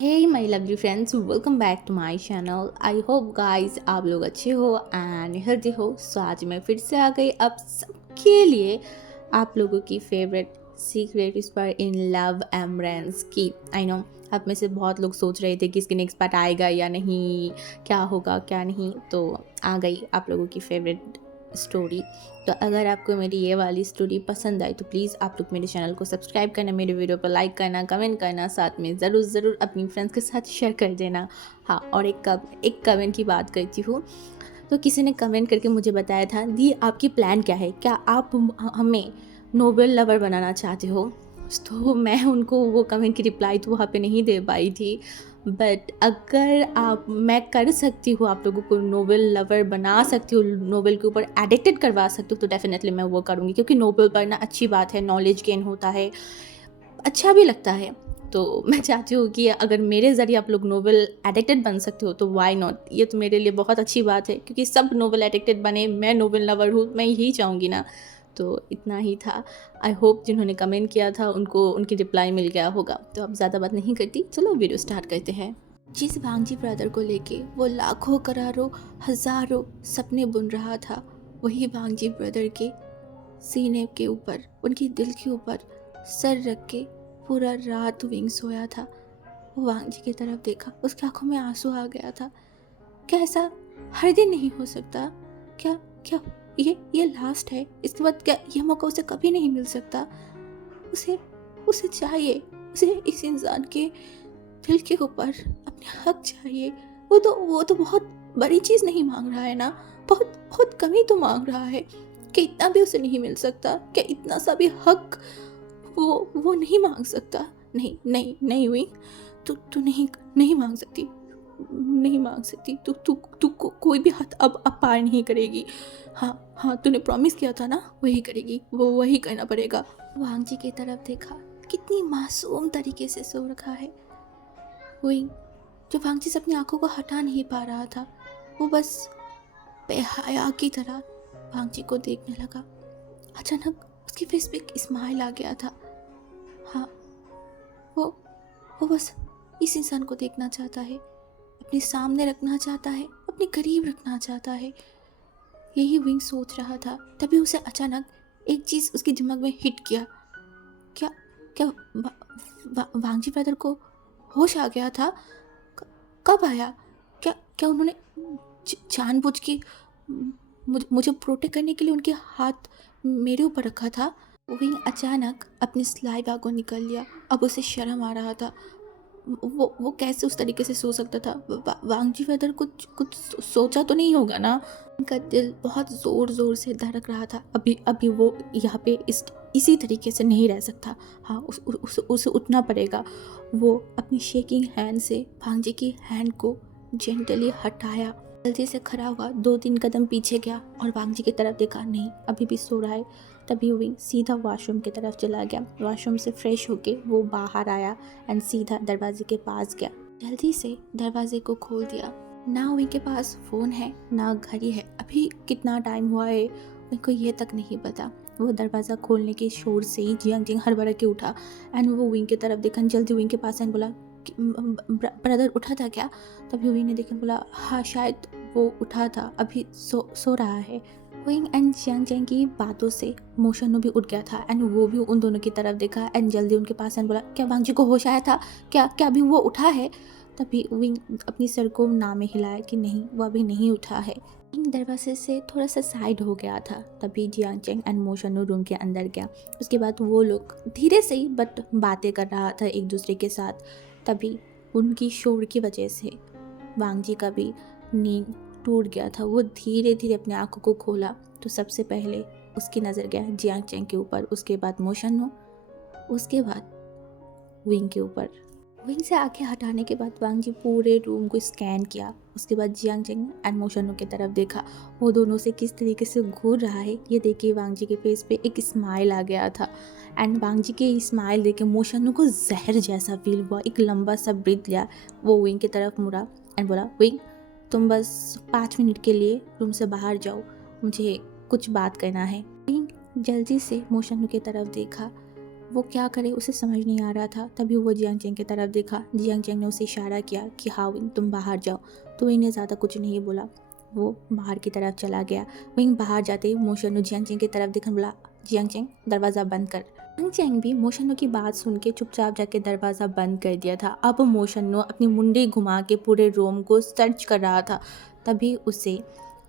Hey my lovely friends, welcome back to my channel. I hope guys आप लोग अच्छे हो एंड हेल्दी हो। सो आज मैं फिर से आ गई अब सबके लिए आप लोगों की फेवरेट सीक्रेट पर इन लव एमरेंस की। आई नो आप में से बहुत लोग सोच रहे थे कि इसके नेक्स्ट पार्ट आएगा या नहीं, क्या होगा क्या नहीं, तो आ गई आप लोगों की फेवरेट स्टोरी। तो अगर आपको मेरी ये वाली स्टोरी पसंद आई तो प्लीज़ आप लोग मेरे चैनल को सब्सक्राइब करना, मेरे वीडियो पर लाइक करना, कमेंट करना, साथ में ज़रूर अपनी फ्रेंड्स के साथ शेयर कर देना। हाँ, और एक कमेंट की बात करती हूँ। तो किसी ने कमेंट करके मुझे बताया था, दी आपकी प्लान क्या है, क्या आप हमें नोबेल लवर बनाना चाहते हो? तो मैं उनको वो कमेंट की रिप्लाई तो वहाँ पे नहीं दे पाई थी। बट अगर मैं कर सकती हूँ, आप लोगों को नोबेल लवर बना सकती हूँ, नोबेल के ऊपर एडिक्टेड करवा सकती हूँ, तो डेफिनेटली मैं वो करूँगी। क्योंकि नोबेल पढ़ना अच्छी बात है, नॉलेज गेन होता है, अच्छा भी लगता है। तो मैं चाहती हूँ कि अगर मेरे ज़रिए आप लोग नोवेल एडिक्टेड बन सकते हो तो व्हाई नॉट। ये तो मेरे लिए बहुत अच्छी बात है, क्योंकि सब नोवेल एडिक्टेड बने, मैं नोवेल लवर हूँ, मैं यही चाहूँगी ना। तो इतना ही था। आई होप जिन्होंने कमेंट किया था उनको उनकी रिप्लाई मिल गया होगा। तो अब ज़्यादा बात नहीं करती, चलो वीडियो स्टार्ट करते हैं। जिस भांगजी ब्रदर को लेके वो लाखों करोड़ों हज़ारों सपने बुन रहा था, वही भांगजी ब्रदर के सीने के ऊपर, उनकी दिल के ऊपर सर रख के पूरा रात विंग सोया था। वो वांग जी की तरफ देखा, उसकी आंखों में आंसू आ गया था। क्या ऐसा हर दिन नहीं हो सकता? क्या क्या ये लास्ट है? इसके बाद क्या ये मौका उसे कभी नहीं मिल सकता? उसे उसे चाहिए, उसे इस इंसान के दिल के ऊपर अपने हक चाहिए। वो तो बहुत बड़ी चीज़ नहीं मांग रहा है ना, बहुत बहुत कमी तो मांग रहा है कि इतना भी उसे नहीं मिल सकता? क्या इतना सा भी हक वो नहीं मांग सकता? नहीं नहीं नहीं हुई, तू नहीं नहीं मांग सकती, नहीं मांग सकती। तू तू तू कोई भी हद अब पार नहीं करेगी। हाँ हाँ, तूने प्रॉमिस किया था ना, वही करेगी, वो वही करना पड़ेगा। वांग जी की तरफ देखा, कितनी मासूम तरीके से सो रखा है। वही जो वांग जी से अपनी आंखों को हटा नहीं पा रहा था, वो बस बेहया की तरह वांग जी को देखने लगा। अचानक उसके फेस पे एक स्माइल आ गया था। हाँ, वो वो बस इस इंसान को देखना चाहता है, अपने सामने रखना चाहता है, अपने करीब रखना चाहता है। यही विंग सोच रहा था, तभी उसे अचानक एक चीज़ उसके दिमाग में हिट किया। क्या क्या वांगजी ब्रदर को होश आ गया था? क- कब आया? क्या क्या उन्होंने जानबूझ के मुझे प्रोटेक्ट करने के लिए उनके हाथ मेरे ऊपर रखा था? विंग अचानक अपनी स्लाइवा को निकल लिया। अब उसे शर्म आ रहा था। वो कैसे उस तरीके से सो सकता था? वांगजी वेदर कुछ कुछ सोचा तो नहीं होगा ना? उनका दिल बहुत ज़ोर ज़ोर से धड़क रहा था। अभी अभी वो यहाँ पे इसी तरीके से नहीं रह सकता। हाँ, उसे उठना पड़ेगा। वो अपनी शेकिंग हैंड से वांगजी की हैंड को जेंटली हटाया, जल्दी से खड़ा हुआ, 2-3 कदम पीछे गया और वांगजी की तरफ देखा। नहीं, अभी भी सो रहा है। तभी विंग सीधा वॉशरूम की तरफ चला गया। वॉशरूम से फ्रेश होके वो बाहर आया एंड सीधा दरवाजे के पास गया। जल्दी से दरवाजे को खोल दिया। ना उनके पास फ़ोन है ना घड़ी है, अभी कितना टाइम हुआ है उनको ये तक नहीं पता। वो दरवाज़ा खोलने के शोर से ही जियांग जिंग हड़बड़ा के उठा एंड वो विंग की तरफ देखा। जल्दी विंग के पास एंड बोला, ब्रदर उठा था क्या? तभी विंग ने देखा, बोला हाँ शायद वो उठा था, अभी सो रहा है। विंग एंड जियांग जियांग की बातों से मोशनो भी उठ गया था एंड वो भी उन दोनों की तरफ देखा एंड जल्दी उनके पास एंड बोला, क्या वांग जी को होश आया था? क्या क्या अभी वो उठा है? तभी विंग अपनी सर को ना में हिलाया कि नहीं, वो अभी नहीं उठा है। विंग दरवाजे से थोड़ा सा साइड हो गया था। तभी जियांग चेंग एंड मोशनो रूम के अंदर गया। उसके बाद वो लोग धीरे से ही बट बातें कर रहा था एक दूसरे के साथ। तभी उनकी शोर की वजह से वांग जी का भी नींद टूट गया था। वो धीरे धीरे अपने आंखों को खोला तो सबसे पहले उसकी नज़र गया जियांग चेंग के ऊपर, उसके बाद मोशनो, उसके बाद विंग के ऊपर। विंग से आंखें हटाने के बाद वांग जी पूरे रूम को स्कैन किया। उसके बाद जियांग चेंग एंड मोशनो की तरफ देखा। वो दोनों से किस तरीके से घूर रहा है ये देख के वांग जी के फेस पे एक स्माइल आ गया था एंड वांग जी के स्माइल देख के मोशनो को जहर जैसा फील हुआ। एक लंबा सा ब्रीथ लिया, वो विंग की तरफ मुड़ा एंड बोला, विंग तुम बस 5 मिनट के लिए रूम से बाहर जाओ, मुझे कुछ बात करना है। विंग जल्दी से मोशनो की तरफ देखा वो क्या करे उसे समझ नहीं आ रहा था। तभी वो जियांग चेंग की तरफ देखा। जियांग चेंग ने उसे इशारा किया कि हाँ विंग तुम बाहर जाओ। तो विंग ने ज़्यादा कुछ नहीं बोला, वो बाहर की तरफ चला गया। विंग बाहर जाते ही मोशनु जियांग चेंग की तरफ देखकर बोला, जियांग चेंग दरवाज़ा बंद कर। जियांग चेंग भी मोशनु की बात सुन के चुपचाप जाके दरवाज़ा बंद कर दिया था। अब मोशनु अपनी मुंडी घुमा के पूरे रूम को सर्च कर रहा था। तभी उसे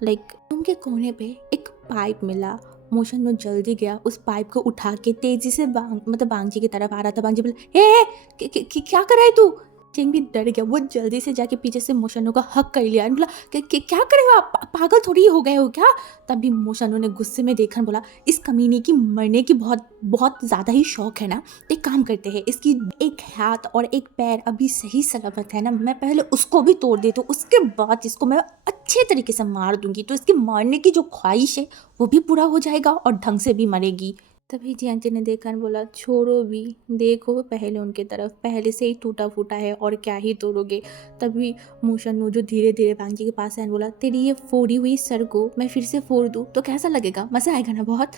रूम के कोने पे एक पाइप मिला। मोशनु जल्दी गया, उस पाइप को उठा के तेजी से बांगजी की तरफ आ रहा था। बांगजी बोला, हे क्या कर रहा है तू? चेंग भी डर गया। वो जल्दी से जाके पीछे से मोशनु का हक कर लिया। बोला, क्या कर रहे हो आप? पागल थोड़ी हो गए हो क्या? तभी मोशनु ने गुस्से में देखा, बोला, इस कमीने की मरने की बहुत बहुत ज़्यादा ही शौक है ना। तो एक काम करते हैं, इसकी एक हाथ और एक पैर अभी सही सलामत है ना, मैं पहले उसको भी तोड़ देती हूँ, उसके बाद इसको मैं अच्छे तरीके से मार दूंगी, तो इसकी मारने की जो ख्वाहिश है वो भी पूरा हो जाएगा और ढंग से भी मरेगी। तभी जियांग चेंग ने देखा, बोला, छोड़ो भी, देखो पहले उनके तरफ, पहले से ही टूटा फूटा है और क्या ही तोड़ोगे। तभी मोशनु जो धीरे धीरे बांगजी के पास आया, बोला, तेरी ये फोड़ी हुई सर को मैं फिर से फोड़ दूँ तो कैसा लगेगा? मज़ा आएगा ना बहुत।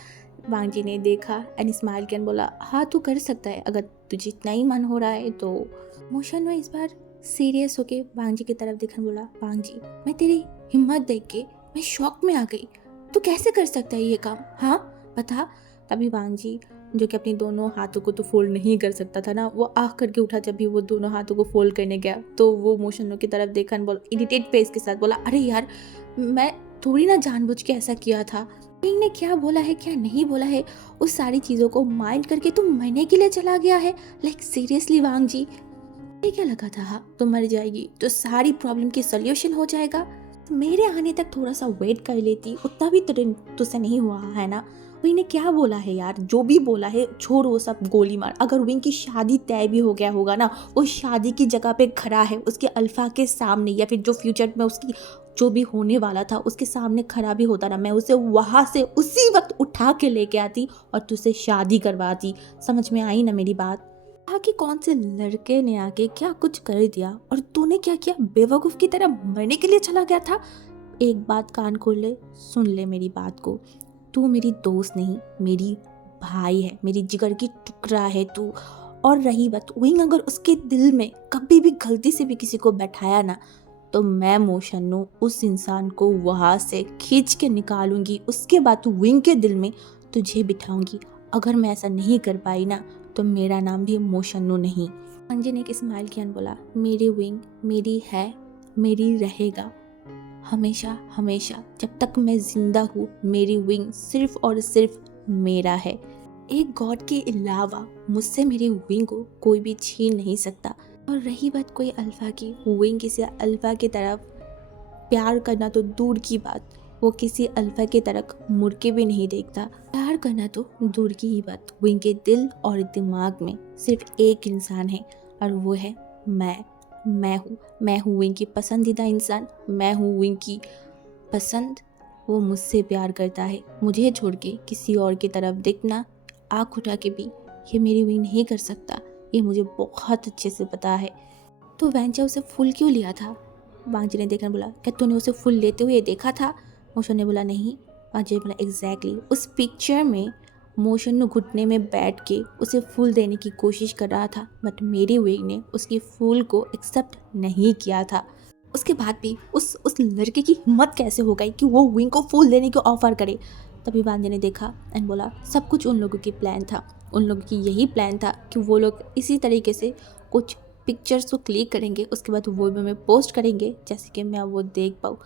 बांगजी ने देखा एंड स्माइल किया, बोला, हाँ तू कर सकता है, अगर तुझे इतना ही मन हो रहा है तो। मोशनु इस बार सीरियस होके बांगजी की तरफ देखा, बोला, बांगजी मैं तेरी हिम्मत देख के मैं शॉक में आ गई, तू कैसे कर सकता है ये काम, हाँ बता। तभी बांगजी जो कि अपनी दोनों हाथों को तो फोल्ड नहीं कर सकता था ना, वो आह करके उठा। जब भी वो दोनों हाथों को फोल्ड करने गया तो वो मोशनु की तरफ देखा, बोला, इरिटेट फेस के साथ बोला, अरे यार मैं थोड़ी ना जानबूझ के ऐसा किया था। विंग ने क्या बोला है क्या नहीं बोला है, उस सारी चीज़ों को माइंड करके तुम मरने के लिए चला गया है। सीरियसली बांगजी, ये क्या लगा था? हाँ तो मर जाएगी तो सारी प्रॉब्लम की सोल्यूशन हो जाएगा। मेरे आने तक थोड़ा सा वेट कर लेती, उतना भी तुझसे नहीं हुआ है ना। विंग ने क्या बोला है यार, जो भी बोला है छोड़, वो सब गोली मार। अगर विंग की शादी तय भी हो गया होगा ना, वो शादी की जगह पे खड़ा है उसके अल्फा के सामने, या फिर जो फ्यूचर में उसकी जो भी होने वाला था उसके सामने खड़ा भी होता ना, मैं उसे वहाँ से उसी वक्त उठा के लेके आती और तुझसे शादी करवाती। समझ में आई ना मेरी बात? कि कौन से लड़के ने आके क्या कुछ कर दिया और तूने क्या किया, बेवकूफ़ की तरह मरने के लिए चला गया था। एक बात कान खोल ले, सुन ले मेरी बात को, तू मेरी दोस्त नहीं, मेरी भाई है, मेरी जिगर की टुकड़ा है तू। और रही बात विंग, अगर उसके दिल में कभी भी गलती से भी किसी को बैठाया ना, तो मैं मोशनु उस इंसान को वहाँ से खींच के निकालूंगी, उसके बाद तू विंग के दिल में तुझे बिठाऊंगी। अगर मैं ऐसा नहीं कर पाई ना तो मेरा नाम भी मोशनु नहीं। अंजी ने एक स्माइल किया, बोला, मेरी विंग मेरी है, मेरी रहेगा हमेशा हमेशा, जब तक मैं जिंदा हूँ मेरी विंग सिर्फ और सिर्फ मेरा है। एक गॉड के अलावा मुझसे मेरी विंग को कोई भी छीन नहीं सकता। और रही बात कोई अल्फा की, विंग किसी अल्फा की तरफ प्यार करना तो दूर की बात, वो किसी अल्फा की तरफ मुड़ के भी नहीं देखता। प्यार करना तो दूर की ही बात, विंग के दिल और दिमाग में सिर्फ एक इंसान है और वो है मैं हूँ विंग की पसंदीदा इंसान, मैं हूँ विंग की पसंद। वो मुझसे प्यार करता है, मुझे छोड़ के किसी और की तरफ देखना, आँख उठा के भी ये मेरी विंग नहीं कर सकता, ये मुझे बहुत अच्छे से पता है। तो वेंचा उसे फूल क्यों लिया था? बांगजी ने देखकर बोला, क्या तूने उसे फूल लेते हुए देखा था? मोशनु ने बोला, नहीं। बांगजी ने बोला, एग्जैक्टली उस पिक्चर में मोशनु घुटने में बैठ के उसे फूल देने की कोशिश कर रहा था, बट मेरी विंग ने उसकी फूल को एक्सेप्ट नहीं किया था। उसके बाद भी उस लड़के की हिम्मत कैसे हो गई कि वो विंग को फूल देने की ऑफर करे? तभी बांगजी ने देखा एंड बोला, सब कुछ उन लोगों की प्लान था, उन लोगों की यही प्लान था कि वो लोग इसी तरीके से कुछ पिक्चर्स को क्लिक करेंगे, उसके बाद वो में पोस्ट करेंगे जैसे कि मैं वो देख पाऊँ।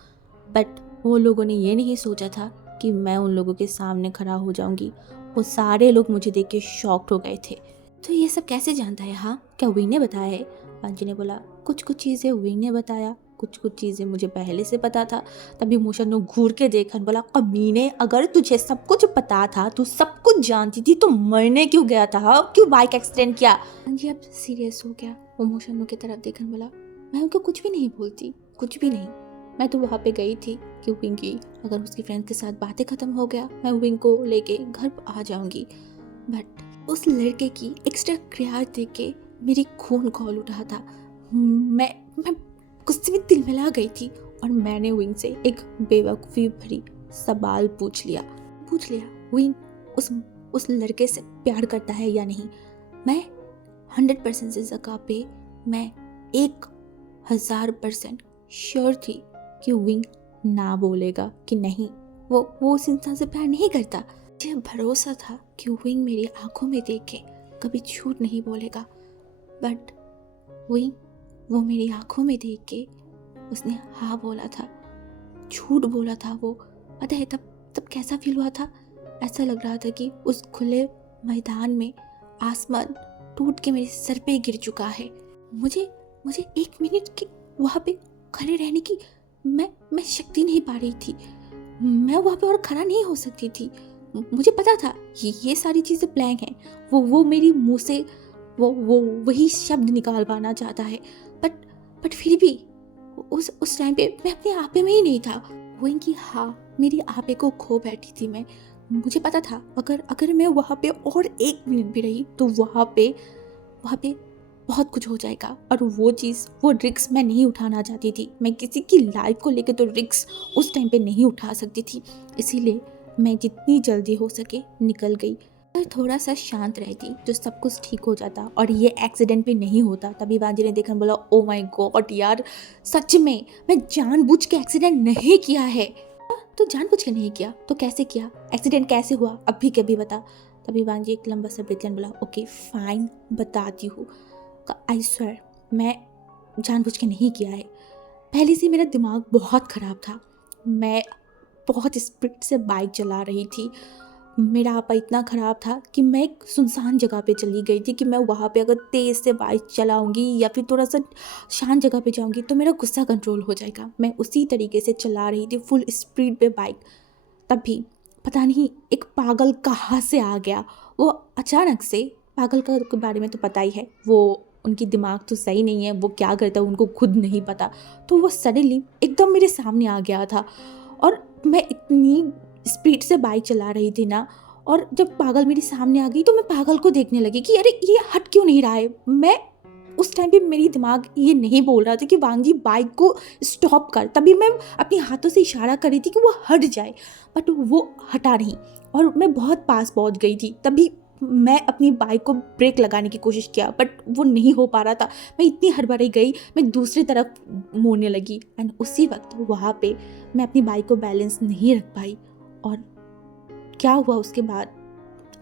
बट वो लोगों ने ये नहीं सोचा था कि मैं उन लोगों के सामने खड़ा हो जाऊंगी। वो सारे लोग मुझे देख के शॉक्ड हो गए थे। तो ये सब कैसे जानता है? हाँ क्या विंग ने बताया है? बांगजी ने बोला, कुछ चीज़ें विंग ने बताया, कुछ चीज़ें मुझे पहले से पता था। तभी मोशनु घूर के देखा, बोला, कमीने, अगर तुझे सब कुछ पता था, तू सब कुछ जानती थी, तो मरने क्यों गया था? क्यों बाइक एक्सीडेंट किया? बांगजी अब सीरियस हो गया। वो मोशनु की तरफ देखा, बोला, मैं उनको कुछ भी नहीं बोलती, कुछ भी नहीं। मैं तो वहाँ पे गई थी कि विंग की अगर उसकी फ्रेंड के साथ बातें ख़त्म हो गया, मैं विंग को लेके घर आ जाऊंगी। बट उस लड़के की एक्स्ट्रा क्रिया देख के मेरी खून खौल उठा था। मैं गुस्से में तिलमिला गई थी और मैंने विंग से एक बेवकूफ़ी भरी सवाल पूछ लिया, विंग उस लड़के से प्यार करता है या नहीं? मैं 100% से जगह पे मैं 1000% श्योर थी कि विंग ना बोलेगा कि नहीं, वो उस इंसान से प्यार नहीं करता। मुझे भरोसा था कि विंग मेरी आंखों में देख के कभी झूठ नहीं बोलेगा, बट विंग वो मेरी आंखों में देख के उसने हाँ बोला था, झूठ बोला था वो। पता है तब कैसा फील हुआ था? ऐसा लग रहा था कि उस खुले मैदान में आसमान टूट के मेरे सर पे गिर चुका है। मुझे 1 मिनट की वहाँ पे खड़े रहने की मैं शक्ति नहीं पा रही थी। मैं वहाँ पे और खड़ा नहीं हो सकती थी। मुझे पता था ये सारी चीज़ें प्लान हैं। वो मेरी मुंह से वो वही शब्द निकाल पाना चाहता है, बट फिर भी उस टाइम पे मैं अपने आपे में ही नहीं था। वो इनकी हाँ मेरी आपे को खो बैठी थी मैं। मुझे पता था अगर मैं वहाँ पे और 1 मिनट भी रही तो वहाँ पे बहुत कुछ हो जाएगा, और वो रिक्स मैं नहीं उठाना चाहती थी। मैं किसी की लाइफ को लेकर तो रिक्स उस टाइम पे नहीं उठा सकती थी, इसीलिए मैं जितनी जल्दी हो सके निकल गई। अगर थोड़ा सा शांत रहती तो सब कुछ ठीक हो जाता और ये एक्सीडेंट भी नहीं होता। तभी बांजी ने देखकर बोला, ओ माय गॉड यार, सच में मैं जानबूझ के एक्सीडेंट नहीं किया है। तो जानबूझ के नहीं किया तो कैसे किया? एक्सीडेंट कैसे हुआ अभी के अभी बता। तभी बांजी एक लंबा सा ब्रीथ लेकर बोला, ओके फाइन, बताती हूँ। आई स्वेयर मैं जानबूझ के नहीं किया है। पहले से मेरा दिमाग बहुत ख़राब था। मैं बहुत स्पीड से बाइक चला रही थी। मेरा आपा इतना ख़राब था कि मैं एक सुनसान जगह पे चली गई थी कि मैं वहाँ पे अगर तेज़ से बाइक चलाऊंगी या फिर थोड़ा सा शांत जगह पे जाऊंगी तो मेरा गुस्सा कंट्रोल हो जाएगा। मैं उसी तरीके से चला रही थी फुल स्पीड पे बाइक। तभी पता नहीं एक पागल कहाँ से आ गया। वो अचानक से, पागल के बारे में तो पता ही है, वो उनकी दिमाग तो सही नहीं है, वो क्या करता है उनको खुद नहीं पता। तो वो सडनली एकदम मेरे सामने आ गया था और मैं इतनी स्पीड से बाइक चला रही थी ना, और जब पागल मेरे सामने आ गई तो मैं पागल को देखने लगी कि अरे ये हट क्यों नहीं रहा है। मैं उस टाइम पे मेरी दिमाग ये नहीं बोल रहा था कि वांगी बाइक को स्टॉप कर। तभी मैं अपने हाथों से इशारा कर रही थी कि वो हट जाए, बट वो हटा नहीं और मैं बहुत पास पहुंच गई थी। तभी मैं अपनी बाइक को ब्रेक लगाने की कोशिश किया, बट वो नहीं हो पा रहा था। मैं इतनी हड़बड़ाई गई, मैं दूसरी तरफ मुड़ने लगी एंड उसी वक्त वहाँ पे मैं अपनी बाइक को बैलेंस नहीं रख पाई और क्या हुआ उसके बाद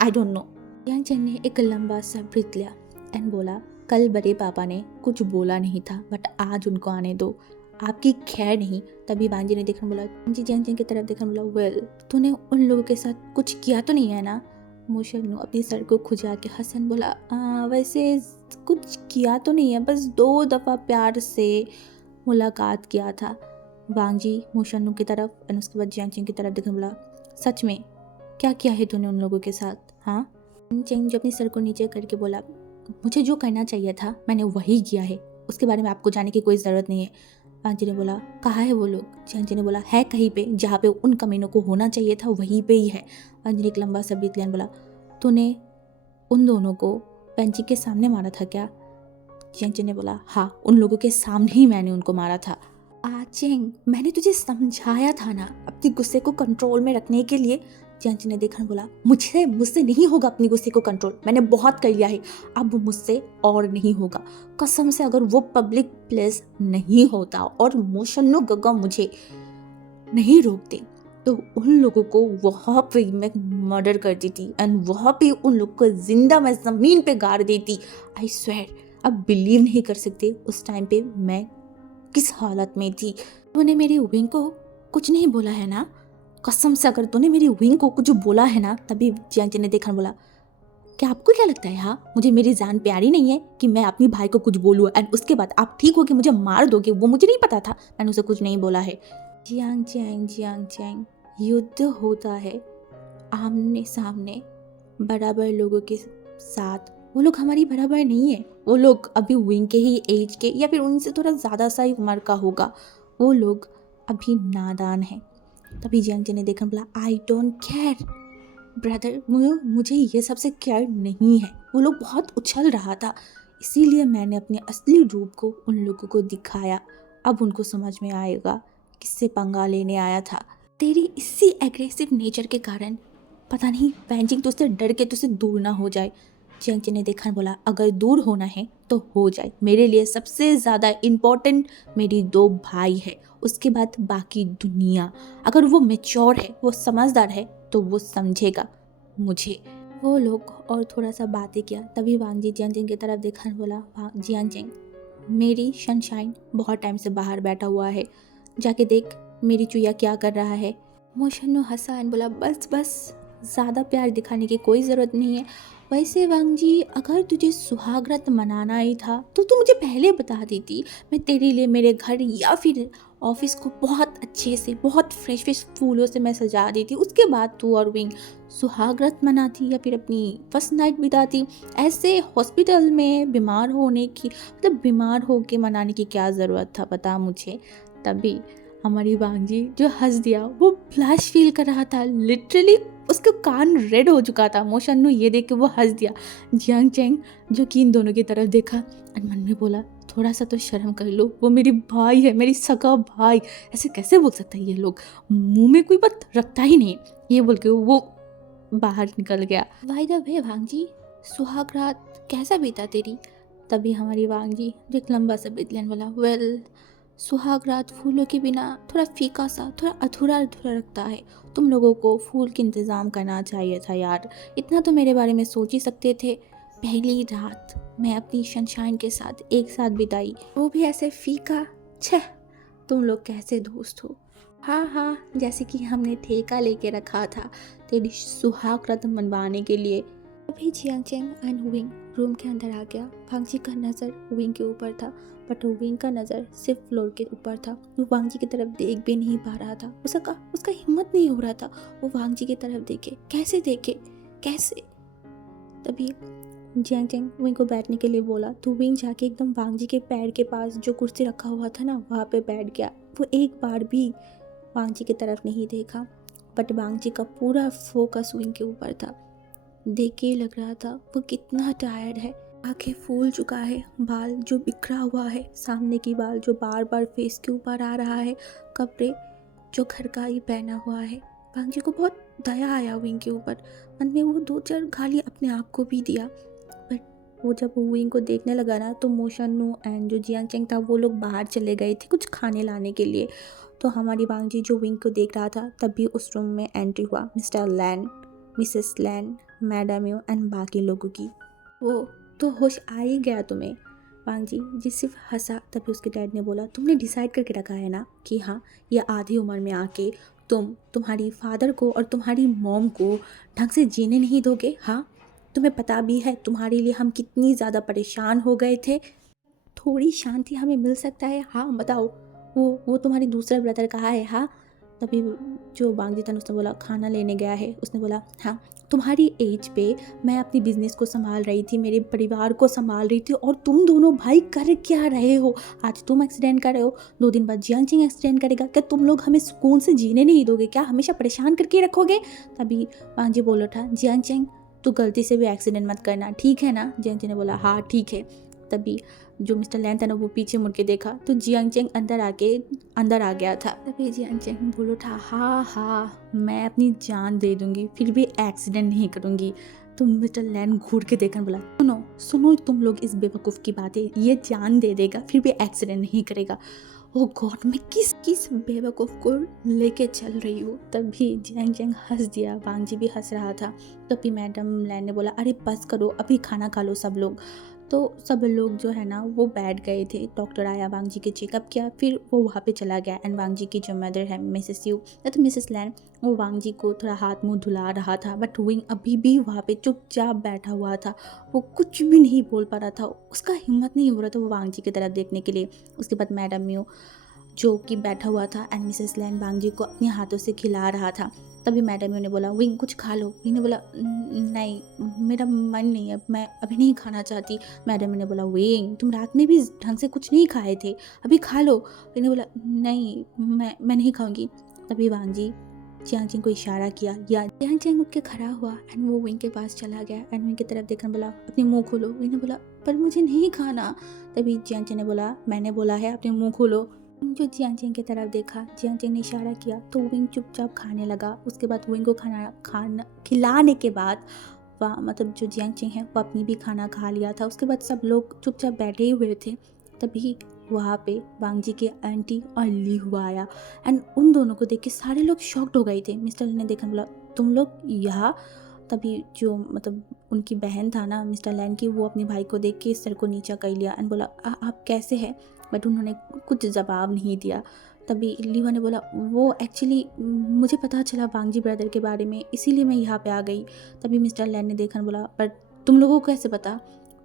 आई डोंट नो। चैन ने एक लंबा सा ब्रीथ लिया एंड बोला, कल बड़े पापा ने कुछ बोला नहीं था, बट आज उनको आने दो, आपकी खैर नहीं। तभी बांजी ने देखकर बोला, जी जैन की तरफ देखकर बोला, वेल तूने उन लोगों के साथ कुछ किया तो नहीं है ना? मोशन्नू अपनी सर को खुजा के हसन बोला, वैसे कुछ किया तो नहीं है, बस 2 दफ़ा प्यार से मुलाकात किया था। वांगजी मोशन्नू की तरफ और उसके बाद जियांग की तरफ देखकर बोला, सच में क्या किया है तूने उन लोगों के साथ? हाँ, चेंग जो अपनी सर को नीचे करके बोला, मुझे जो करना चाहिए था मैंने वही किया है, उसके बारे में आपको जाने की कोई ज़रूरत नहीं है। वांगजी ने बोला, कहाँ है वो लोग? जियांग ने बोला, है कहीं पे, जहाँ पे उन कमीनों को होना चाहिए था वहीं पे ही है। वांगजी ने एक लंबा सा ब्रीथ लिया बोला, तूने उन दोनों को पेंची के सामने मारा था क्या? जियांग ने बोला, हाँ, उन लोगों के सामने ही मैंने उनको मारा था। चेंग, मैंने तुझे समझाया था ना अपने गुस्से को कंट्रोल में रखने के लिए। जियांग ने देखकर बोला, मुझसे नहीं होगा अपने गुस्से को कंट्रोल, मैंने बहुत कर लिया है, अब मुझसे और नहीं होगा। कसम से अगर वो पब्लिक प्लेस नहीं होता और मोशन्नू गगा मुझे नहीं रोकते तो उन लोगों को वहाँ पे मैं मर्डर कर देती एंड वहाँ पे उन लोगों को जिंदा मैं ज़मीन पे गाड़ देती। आई स्वेयर अब बिलीव नहीं कर सकते उस टाइम पे मैं किस हालत में थी। तूने मेरी विंग को कुछ नहीं बोला है ना? कसम से अगर तूने मेरी विंग को कुछ बोला है ना। तभी जियांग ने देखा बोला, क्या आपको क्या लगता है, हाँ मुझे मेरी जान प्यारी नहीं है कि मैं अपनी भाई को कुछ बोलूँ एंड उसके बाद आप ठीक हो के मुझे मार दोगे? वो मुझे नहीं पता था, मैंने उसे कुछ नहीं बोला है। जियांग युद्ध होता है आमने सामने बराबर लोगों के साथ। वो लोग हमारी बराबर नहीं है, वो लोग अभी विंग के ही एज के या फिर उनसे थोड़ा ज़्यादा सा ही उम्र का होगा, वो लोग अभी नादान हैं। तभी जियांग ने देखा बोला, आई डोंट केयर ब्रदर, मुझे ये सबसे केयर नहीं है। वो लोग बहुत उछल रहा था, इसीलिए मैंने अपने असली रूप को उन लोगों को दिखाया। अब उनको समझ में आएगा किससे पंगा लेने आया था। तेरी इसी एग्रेसिव नेचर के कारण पता नहीं पेंजिंग तुझसे डर के तुझसे दूर ना हो जाए। जियांग ने देखा और बोला, अगर दूर होना है तो हो जाए, मेरे लिए सबसे ज़्यादा इम्पोर्टेंट मेरी 2 भाई है, उसके बाद बाकी दुनिया। अगर वो मैच्योर है, वो समझदार है तो वो समझेगा मुझे। वो लोग और थोड़ा सा बातें किया, तभी वांग जी जियांग की तरफ देखा और बोला, जियांग, मेरी सनशाइन बहुत टाइम से बाहर बैठा हुआ है, जाके देख मेरी चुया क्या कर रहा है। मोशन्नो हंसा एंड बोला, बस बस, ज़्यादा प्यार दिखाने की कोई ज़रूरत नहीं है। वैसे वांग जी, अगर तुझे सुहागरात मनाना ही था तो तू मुझे पहले बता देती, मैं तेरे लिए मेरे घर या फिर ऑफिस को बहुत अच्छे से, बहुत फ्रेश फ्रेश फूलों से मैं सजा देती, उसके बाद तू और विंग सुहागरात मनाती या फिर अपनी फर्स्ट नाइट बिताती। ऐसे हॉस्पिटल में बीमार होने की, मतलब बीमार होके मनाने की क्या ज़रूरत था, बता मुझे। तभी हमारी वांग जी जो हंस दिया, वो फ्लैश फील कर रहा था, लिटरली उसका कान रेड हो चुका था। मोशन्नो ये देख के वो हंस दिया। जियांग चैंग जो कि इन दोनों की तरफ देखा और मन में बोला, थोड़ा सा तो शर्म कर लो, वो मेरी भाई है, मेरी सगा भाई, ऐसे कैसे बोल सकता है ये लोग, मुंह में कोई बात रखता ही नहीं। ये बोल के वो बाहर निकल गया। भाई द वे वांग जी, सुहाग रात कैसा बीता तेरी। तभी हमारी वांग जी जो एक लंबा सा बितलन वाला, वेल सुहाग रात फूलों के बिना थोड़ा फीका सा, थोड़ा अधूरा अधूरा लगता है, तुम लोगों को फूल के इंतज़ाम करना चाहिए था यार, इतना तो मेरे बारे में सोच ही सकते थे। पहली रात मैं अपनी सनशाइन के साथ एक साथ बिताई, वो भी ऐसे फीका। छह, तुम लोग कैसे दोस्त हो। हाँ हाँ, जैसे कि हमने ठेका लेके रखा था तेरी सुहाग रात मनवाने के लिए। अभी Jiang Chang and wing room के अंदर आ गया। वांग जी का नज़र विंग के ऊपर था, बट विंग का नज़र सिर्फ फ्लोर के ऊपर था। वो वांग जी की तरफ देख भी नहीं पा रहा था, उसका हिम्मत नहीं हो रहा था वो वांग जी की तरफ देखे, कैसे देखे, कैसे। तभी जियांग चैंग विंग को बैठने के लिए बोला तो विंग जाके एकदम वांग जी के पैर के पास जो कुर्सी रखा हुआ था ना, वहाँ पे बैठ गया। वो एक बार भी वांग जी की तरफ नहीं देखा, बट वांग जी का पूरा फोकस विंग के ऊपर था। देख के लग रहा था वो कितना टायर्ड है, आंखें फूल चुका है, बाल जो बिखरा हुआ है, सामने की बाल जो बार बार फेस के ऊपर आ रहा है, कपड़े जो घर का ही पहना हुआ है। वांग जी को बहुत दया आया विंग के ऊपर, मन में वो 2-4 गाली अपने आप को भी दिया। बट वो जब विंग को देखने लगा ना, तो मोशन्नो एंड जो जियांग चैंग था वो लोग बाहर चले गए थे कुछ खाने लाने के लिए। तो हमारी वांग जी जो विंग को देख रहा था, तभी उस रूम में एंट्री हुआ mister Lan, missus Lan, madam you and बाकी लोगों की। वो तो होश आ ही गया तुम्हें। वांग जी सिर्फ हंसा। तभी उसके डैड ने बोला, तुमने डिसाइड करके रखा है ना कि हाँ, ये आधी उम्र में आके तुम्हारी फादर को और तुम्हारी मॉम को ढंग से जीने नहीं दोगे। हाँ, तुम्हें पता भी है तुम्हारे लिए हम कितनी ज़्यादा परेशान हो गए थे, थोड़ी शांति हमें मिल सकता है। हाँ बताओ, वो तुम्हारी दूसरा ब्रदर कहाँ है। हाँ, तभी जो वांग जी था उसने बोला, खाना लेने गया है। उसने बोला, हाँ, तुम्हारी एज पे मैं अपनी बिजनेस को संभाल रही थी, मेरे परिवार को संभाल रही थी, और तुम दोनों भाई कर क्या रहे हो। आज तुम एक्सीडेंट कर रहे हो, 2 दिन बाद जियांग चैंग एक्सीडेंट करेगा। क्या तुम लोग हमें सुकून से जीने नहीं दोगे क्या, हमेशा परेशान करके रखोगे। तभी वांग जी बोल उठा, जियांग चैंग तू गलती से भी एक्सीडेंट मत करना, ठीक है ना। जियांग चैंग ने बोला, हाँ ठीक है। तभी जो मिस्टर लैन था ना, वो पीछे मुड़ के देखा तो जियांग चैंग अंदर आ गया था। तभी जियांग चैंग बोलो था, हाँ हाँ, मैं अपनी जान दे दूंगी फिर भी एक्सीडेंट नहीं करूंगी। तो मिस्टर लैन घूर के देखकर बोला, सुनो सुनो तुम लोग इस बेवकूफ़ की बातें, ये जान दे देगा फिर भी एक्सीडेंट नहीं करेगा। ओह गॉड, मैं किस किस बेवकूफ़ को लेके चल रही हूँ। तभी जियांग चैंग हंस दिया, वांग जी भी हंस रहा था। तभी मैडम लैन ने बोला, अरे बस करो, अभी खाना खा लो सब लोग। तो सब लोग जो है ना वो बैठ गए थे। डॉक्टर आया, वांग जी के चेकअप किया, फिर वो वहाँ पे चला गया। एंड वांग जी की जो मदर है मिसेस यू, तो मिसेस लैन, वो वांग जी को थोड़ा हाथ मुंह धुला रहा था, बट विंग अभी भी वहाँ पे चुपचाप बैठा हुआ था। वो कुछ भी नहीं बोल पा रहा था, उसका हिम्मत नहीं हो रहा था वो वांग जी की तरफ देखने के लिए। उसके बाद मैडम यू जो कि बैठा हुआ था एंड मिसेस लैन वांग जी को अपने हाथों से खिला रहा था। तभी मैडम ने बोला, विंग कुछ खा लो। विंग ने बोला, नहीं मेरा मन नहीं है, मैं अभी नहीं खाना चाहती। मैडम ने बोला, विंग तुम रात में भी ढंग से कुछ नहीं खाए थे, अभी खा लो। विंग ने बोला, नहीं मैं नहीं खाऊंगी। तभी वांग जी जियांग चैंग को इशारा किया, या जियांग चैंग उठ के खड़ा हुआ एंड वो विंग के पास चला गया एंड विंग की तरफ देखकर बोला, अपने मुंह खोलो। विंग ने बोला, पर मुझे नहीं खाना। तभी जियांग चैंग ने बोला, मैंने बोला है अपने मुंह खोलो। जो जियांग चैंग की तरफ देखा, जियांग चैंग ने इशारा किया तो विंग चुपचाप खाने लगा। उसके बाद विंग को खाना खिलाने के बाद वहाँ मतलब जो जियांग चिंग है वो अपनी भी खाना खा लिया था। उसके बाद सब लोग चुपचाप बैठे ही हुए थे। तभी वहाँ पे वांग जी के आंटी और ली हुआ आया एंड उन दोनों को देख के सारे लोग शॉक्ड हो गए थे। मिस्टर ली ने देखा, बोला तुम लोग यहाँ। तभी जो मतलब उनकी बहन था ना मिस्टर लैन की, वो अपने भाई को देख के सर को नीचा कर लिया एंड बोला आप कैसे हैं, बट उन्होंने कुछ जवाब नहीं दिया। तभी लीवा ने बोला वो एक्चुअली मुझे पता चला वांगजी ब्रदर के बारे में, इसीलिए मैं यहाँ पे आ गई। तभी मिस्टर लैन ने देखा बोला पर तुम लोगों को कैसे पता।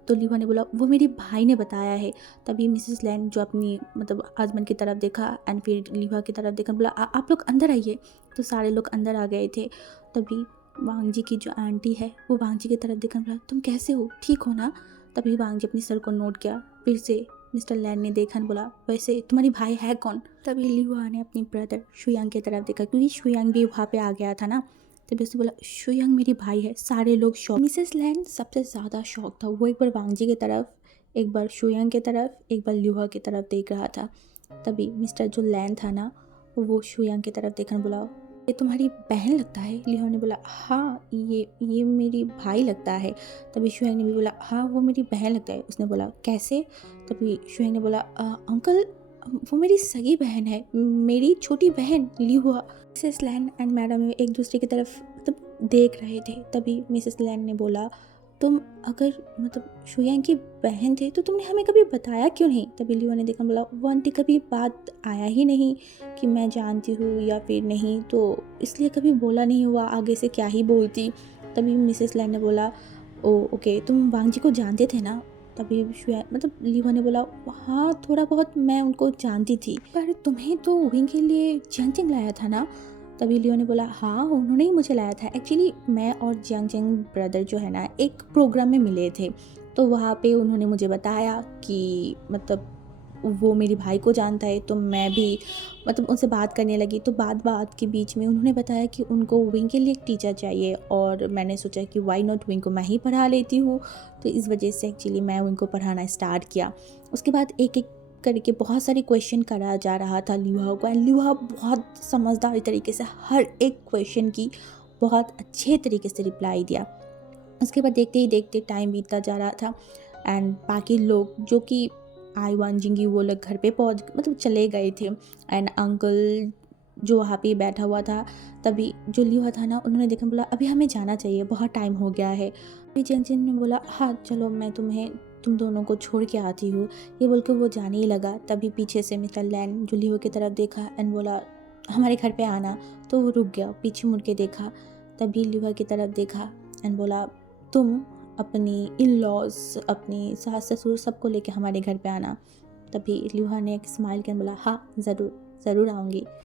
तो लीवा ने बोला वो मेरे भाई ने बताया है। तभी मिसेस लैन जो अपनी मतलब हस्बैंड की तरफ देखा एंड फिर लीवा की तरफ देखा, बोला आप लोग अंदर आइए। तो सारे लोग अंदर आ गए थे। तभी वांग जी की जो आंटी है वो वांग जी की तरफ देखा, बोला तुम कैसे हो, ठीक हो ना। तभी वांग जी अपनी सर को नोट किया। फिर से मिस्टर लैन ने देखा, बोला वैसे तुम्हारी भाई है कौन। तभी लिहुआ ने अपनी ब्रदर शुयांग की तरफ देखा, क्योंकि शुयांग भी वहाँ पे आ गया था ना। तभी उसने बोला शुयांग मेरी भाई है। सारे लोग शॉक। मिसेस लैन सबसे ज़्यादा शॉक था। वो एक बार वांग जी की तरफ, एक बार शुयांग की तरफ, एक बार लिहुआ की तरफ देख रहा था। तभी मिस्टर जो लैन था ना वो शुयांग की तरफ देखा, बोला ये तुम्हारी बहन लगता है। लिहो ने बोला हाँ ये मेरी भाई लगता है। तभी शुयांग ने भी बोला हाँ वो मेरी बहन लगता है। उसने बोला कैसे। तभी शुयांग ने बोला अंकल वो मेरी सगी बहन है, मेरी छोटी बहन लिहुआ। मिसेस लैन एंड मैडम एक दूसरे की तरफ मतलब देख रहे थे। तभी मिसेस लैन ने बोला तुम अगर मतलब शुयांग की बहन थे तो तुमने हमें कभी बताया क्यों नहीं। तभी लिहो ने देखा, बोला वो आंटी कभी बात आया ही नहीं कि मैं जानती हूँ या फिर नहीं, तो इसलिए कभी बोला नहीं हुआ, आगे से क्या ही बोलती। तभी मिसेस लैन ने बोला ओ ओके तुम वांग जी को जानते थे ना। तभी मतलब लीवा ने बोला हाँ थोड़ा बहुत मैं उनको जानती थी, पर तुम्हें तो विंग के लिए जियांग चिंग लाया था ना। तभी लियो ने बोला हाँ उन्होंने ही मुझे लाया था। एक्चुअली मैं और जियांग चिंग ब्रदर जो है ना एक प्रोग्राम में मिले थे, तो वहाँ पे उन्होंने मुझे बताया कि मतलब वो मेरे भाई को जानता है, तो मैं भी मतलब उनसे बात करने लगी। तो बात के बीच में उन्होंने बताया कि उनको विंग के लिए एक टीचर चाहिए, और मैंने सोचा कि वाई नॉट विंग को मैं ही पढ़ा लेती हूँ। तो इस वजह से एक्चुअली मैं विंग को पढ़ाना स्टार्ट किया। उसके बाद एक एक करके बहुत सारे क्वेश्चन करा जा रहा था लियुहा को, एंड लियुहा बहुत समझदार तरीके से हर एक क्वेश्चन की बहुत अच्छे तरीके से रिप्लाई दिया। उसके बाद देखते ही देखते टाइम बीतता जा रहा था एंड बाकी लोग जो कि आई वन जिंगी वो लोग घर पे पहुंच मतलब चले गए थे। एंड अंकल जो वहाँ पे बैठा हुआ था, तभी जो लियुहा था ना उन्होंने देखा, बोला अभी हमें जाना चाहिए, बहुत टाइम हो गया है। अभी जिन ने बोला हाँ चलो मैं तुम दोनों को छोड़ के आती हूँ। ये बोल के वो जाने ही लगा। तभी पीछे से मिस्टर लैन जो लियुहा की तरफ देखा एंड बोला हमारे घर पे आना। तो वो रुक गया, पीछे मुड़ के देखा। तभी लियुहा की तरफ देखा एंड बोला तुम अपनी इन लॉज अपनी सास ससुर सबको लेके हमारे घर पे आना। तभी लियुहा ने एक स्माइल किया, बोला हाँ ज़रूर ज़रूर आऊँगी।